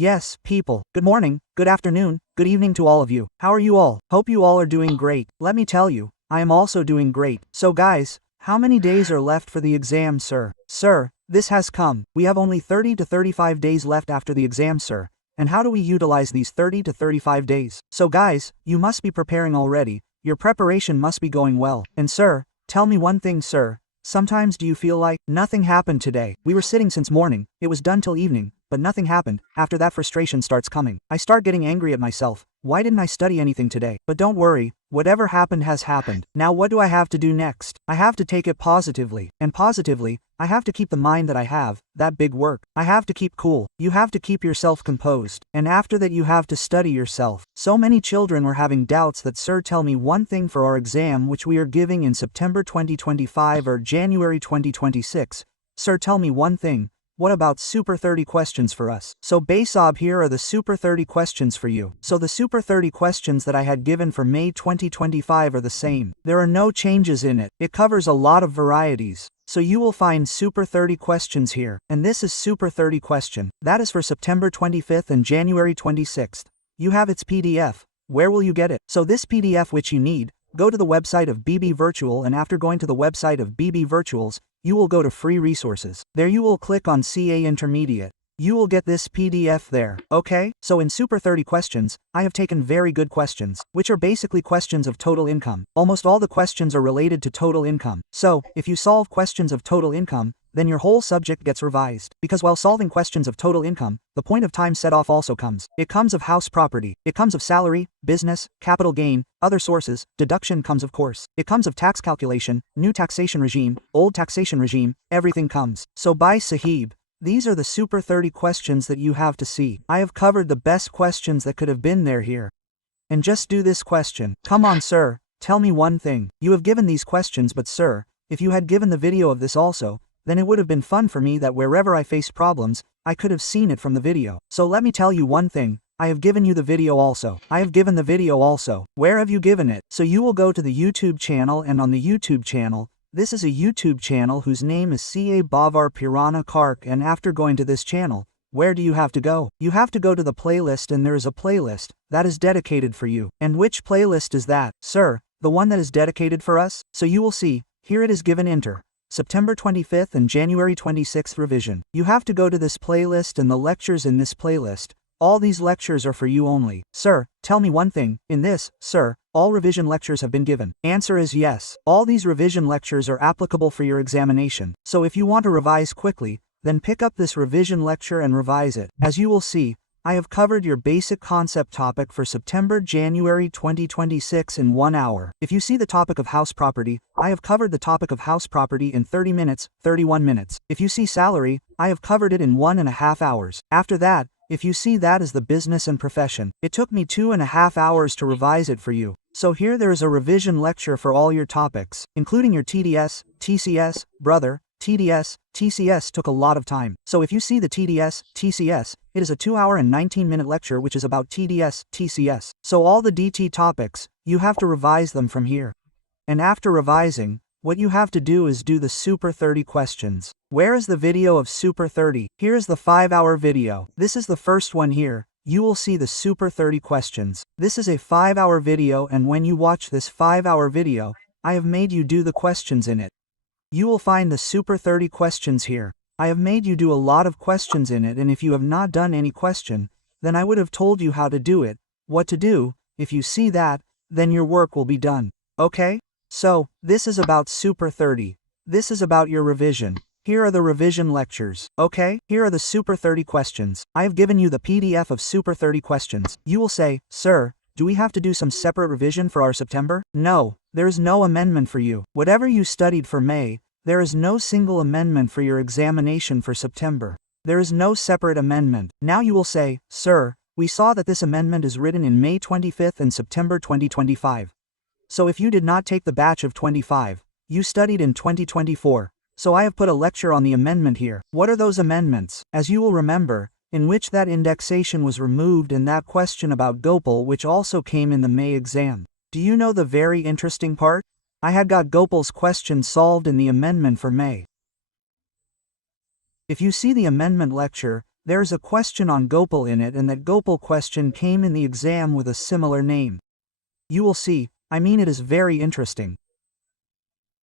Yes, people. Good morning, good afternoon, good evening to all of you. How are you all? Hope you all are doing great. Let me tell you, I am also doing great. So guys, how many days are left for the exam, sir? Sir, this has come. We have only 30 to 35 days left after the exam, sir. And how do we utilize these 30 to 35 days? So guys, you must be preparing already. Your preparation must be going well. And sir, tell me one thing, sir. Sometimes do you feel like nothing happened today? We were sitting since morning, it was done till evening, but nothing happened. After that, frustration starts coming. I start getting angry at myself. Why didn't I study anything today? But don't worry, whatever happened has happened. Now what do I have to do next? I have to take it positively. And positively, I have to keep the mind that I have, that big work. I have to keep cool. You have to keep yourself composed. And after that you have to study yourself. So many children were having doubts that sir tell me one thing for our exam which we are giving in September 2025 or January 2026. Sir tell me one thing. What about Super 30 questions for us? So Basob, here are the Super 30 questions for you. So the Super 30 questions that I had given for May 2025 are the same. There are no changes in it. It covers a lot of varieties. So you will find Super 30 questions here. And this is Super 30 question. That is for September 25th and January 26th. You have its PDF. Where will you get it? So this PDF which you need, go to the website of BB Virtual, and after going to the website of BB Virtuals, you will go to free resources. There you will click on CA Intermediate. You will get this PDF there, okay? So in Super 30 questions, I have taken very good questions, which are basically questions of total income. Almost all the questions are related to total income. So, if you solve questions of total income, then your whole subject gets revised. Because while solving questions of total income, the point of time set off also comes. It comes of house property. It comes of salary, business, capital gain, other sources, deduction comes of course. It comes of tax calculation, new taxation regime, old taxation regime, everything comes. So by Sahib, these are the Super 30 questions that you have to see. I have covered the best questions that could have been there here. And just do this question. Come on sir, tell me one thing. You have given these questions, but sir, if you had given the video of this also, then it would have been fun for me that wherever I faced problems, I could have seen it from the video. So let me tell you one thing. I have given you the video also. I have given the video also. Where have you given it? So you will go to the YouTube channel, and on the YouTube channel, this is a YouTube channel whose name is CA Bhanwar Borana Kark, and after going to this channel, where do you have to go? You have to go to the playlist, and there is a playlist that is dedicated for you. And which playlist is that? Sir, the one that is dedicated for us? So you will see, here it is given enter. September 25th and January 26th revision. You have to go to this playlist and the lectures in this playlist. All these lectures are for you only. Sir, tell me one thing. In this, sir, all revision lectures have been given. Answer is yes. All these revision lectures are applicable for your examination. So if you want to revise quickly, then pick up this revision lecture and revise it. As you will see, I have covered your basic concept topic for September-January 2026 in 1 hour. If you see the topic of house property, I have covered the topic of house property in 30 minutes, 31 minutes. If you see salary, I have covered it in 1.5 hours. After that, if you see that is the business and profession, it took me 2.5 hours to revise it for you. So here there is a revision lecture for all your topics, including your TDS, TCS, brother. TDS, TCS took a lot of time. So if you see the TDS, TCS, it is a 2 hour and 19-minute lecture which is about TDS, TCS. So all the DT topics, you have to revise them from here. And after revising, what you have to do is do the Super 30 questions. Where is the video of Super 30? Here is the 5-hour video. This is the first one here. You will see the Super 30 questions. This is a 5-hour video, and when you watch this 5-hour video, I have made you do the questions in it. You will find the Super 30 questions here. I have made you do a lot of questions in it, and if you have not done any question, then I would have told you how to do it, what to do. If you see that, then your work will be done. Okay? So, this is about Super 30. This is about your revision. Here are the revision lectures. Okay? Here are the Super 30 questions. I have given you the PDF of Super 30 questions. You will say, sir, do we have to do some separate revision for our September? No, there is no amendment for you. Whatever you studied for May, there is no single amendment for your examination for September. There is no separate amendment. Now you will say, sir, we saw that this amendment is written in May 25th and September 2025. So if you did not take the batch of 25, you studied in 2024. So I have put a lecture on the amendment here. What are those amendments? As you will remember, in which that indexation was removed and that question about Gopal which also came in the May exam. Do you know the very interesting part? I had got Gopal's question solved in the amendment for May. If you see the amendment lecture, There's a question on Gopal in it, and that Gopal question came in the exam with a similar name. You will see, it is very interesting.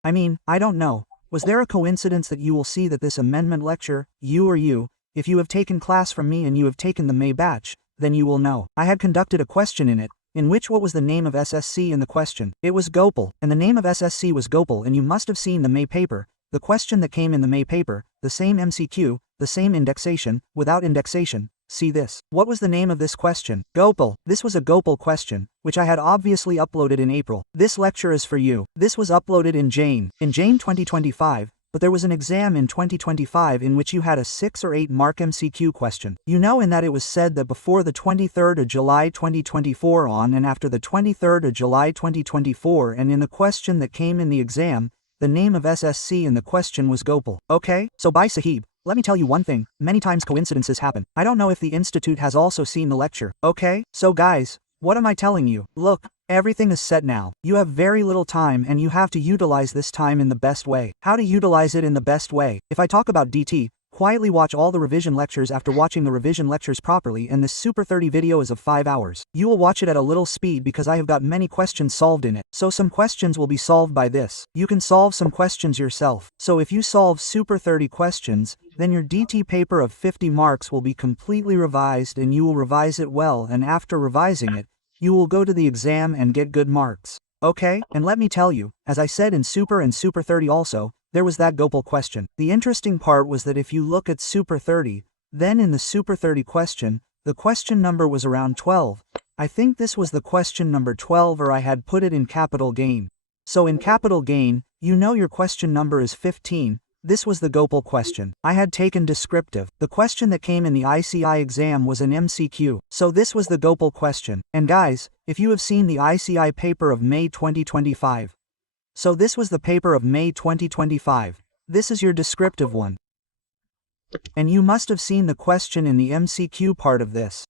I don't know. Was there a coincidence that you will see that this amendment lecture, if you have taken class from me and you have taken the May batch, then you will know. I had conducted a question in it, in which what was the name of SSC in the question? It was Gopal, and the name of SSC was Gopal, and you must have seen the May paper, the question that came in the May paper, the same MCQ, the same indexation, without indexation. See this. What was the name of this question? Gopal. This was a Gopal question, which I had obviously uploaded in April. This lecture is for you. This was uploaded in Jane 2025, but there was an exam in 2025 in which you had a 6 or 8 mark MCQ question. You know, in that it was said that before the 23rd of July 2024 on and after the 23rd of July 2024, and in the question that came in the exam, the name of SSC in the question was Gopal. Okay? So bye Sahib. Let me tell you one thing, many times coincidences happen. I don't know if the institute has also seen the lecture. Okay? So guys, what am I telling you? Look, everything is set now. You have very little time and you have to utilize this time in the best way. How to utilize it in the best way? If I talk about DT, quietly watch all the revision lectures after watching the revision lectures properly, and this Super 30 video is of 5 hours. You will watch it at a little speed because I have got many questions solved in it. So some questions will be solved by this. You can solve some questions yourself. So if you solve Super 30 questions, then your DT paper of 50 marks will be completely revised, and you will revise it well, and after revising it, you will go to the exam and get good marks. Okay? And let me tell you, as I said in Super and Super 30 also, there was that Gopal question. The interesting part was that if you look at Super 30, then in the Super 30 question, the question number was around 12. I think this was the question number 12, or I had put it in capital gain. So in capital gain, you know your question number is 15. This was the Gopal question. I had taken descriptive. The question that came in the ICI exam was an MCQ. So this was the Gopal question. And guys, if you have seen the ICI paper of May 2025. So this was the paper of May 2025. This is your descriptive one. And you must have seen the question in the MCQ part of this.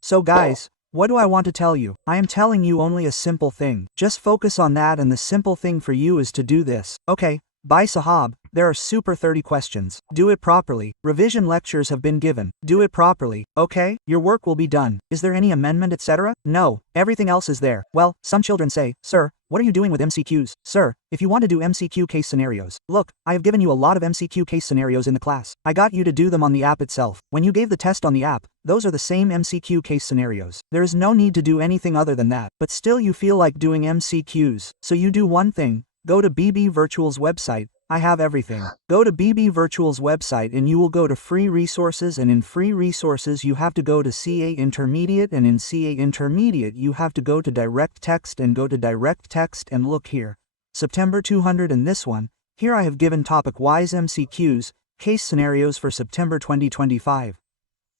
So guys, what do I want to tell you? I am telling you only a simple thing. Just focus on that, and the simple thing for you is to do this. Okay, bye Sahab. There are Super 30 questions. Do it properly. Revision lectures have been given. Do it properly. Okay? Your work will be done. Is there any amendment, etc.? No. Everything else is there. Well, some children say, "Sir, what are you doing with MCQs?" Sir, if you want to do MCQ case scenarios, look, I have given you a lot of MCQ case scenarios in the class. I got you to do them on the app itself. When you gave the test on the app, those are the same MCQ case scenarios. There is no need to do anything other than that. But still you feel like doing MCQs. So you do one thing. Go to BB Virtual's website. I have everything. Go to BB Virtual's website and you will go to free resources, and in free resources you have to go to CA Intermediate, and in CA Intermediate you have to go to direct text and go to direct text, and look here. September 200, and this one, here I have given topic-wise MCQs, case scenarios for September 2025.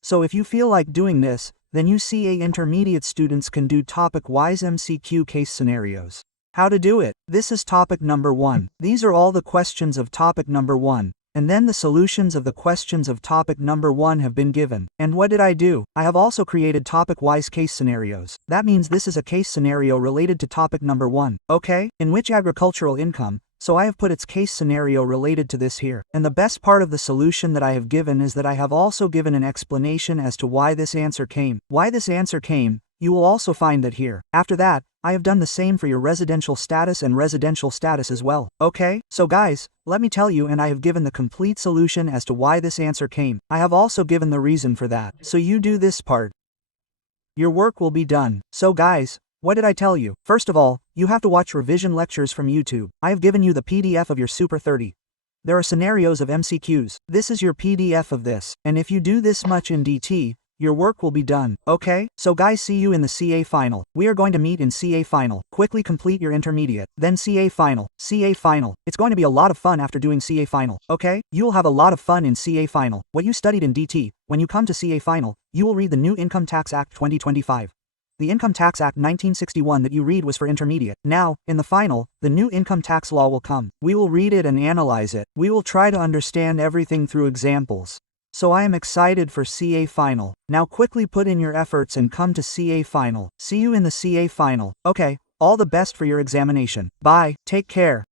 So if you feel like doing this, then you CA Intermediate students can do topic-wise MCQ case scenarios. How to do it? This is topic number 1. These are all the questions of topic number 1. And then the solutions of the questions of topic number 1 have been given. And what did I do? I have also created topic-wise case scenarios. That means this is a case scenario related to topic number 1. Okay? In which agricultural income, so I have put its case scenario related to this here. And the best part of the solution that I have given is that I have also given an explanation as to why this answer came. Why this answer came, you will also find that here. After that, I have done the same for your residential status and residential status as well. Okay? So guys, let me tell you, and I have given the complete solution as to why this answer came. I have also given the reason for that. So you do this part. Your work will be done. So guys, what did I tell you? First of all, you have to watch revision lectures from YouTube. I have given you the PDF of your Super 30. There are scenarios of MCQs. This is your PDF of this. And if you do this much in DT, your work will be done. Okay? So guys, see you in the CA final. We are going to meet in CA final. Quickly complete your intermediate. Then CA final. CA final. It's going to be a lot of fun after doing CA final. Okay? You will have a lot of fun in CA final. What you studied in DT, when you come to CA final, you will read the new Income Tax Act 2025. The Income Tax Act 1961 that you read was for intermediate. Now, in the final, the new income tax law will come. We will read it and analyze it. We will try to understand everything through examples. So I am excited for CA final. Now quickly put in your efforts and come to CA final. See you in the CA final. Okay, all the best for your examination. Bye, take care.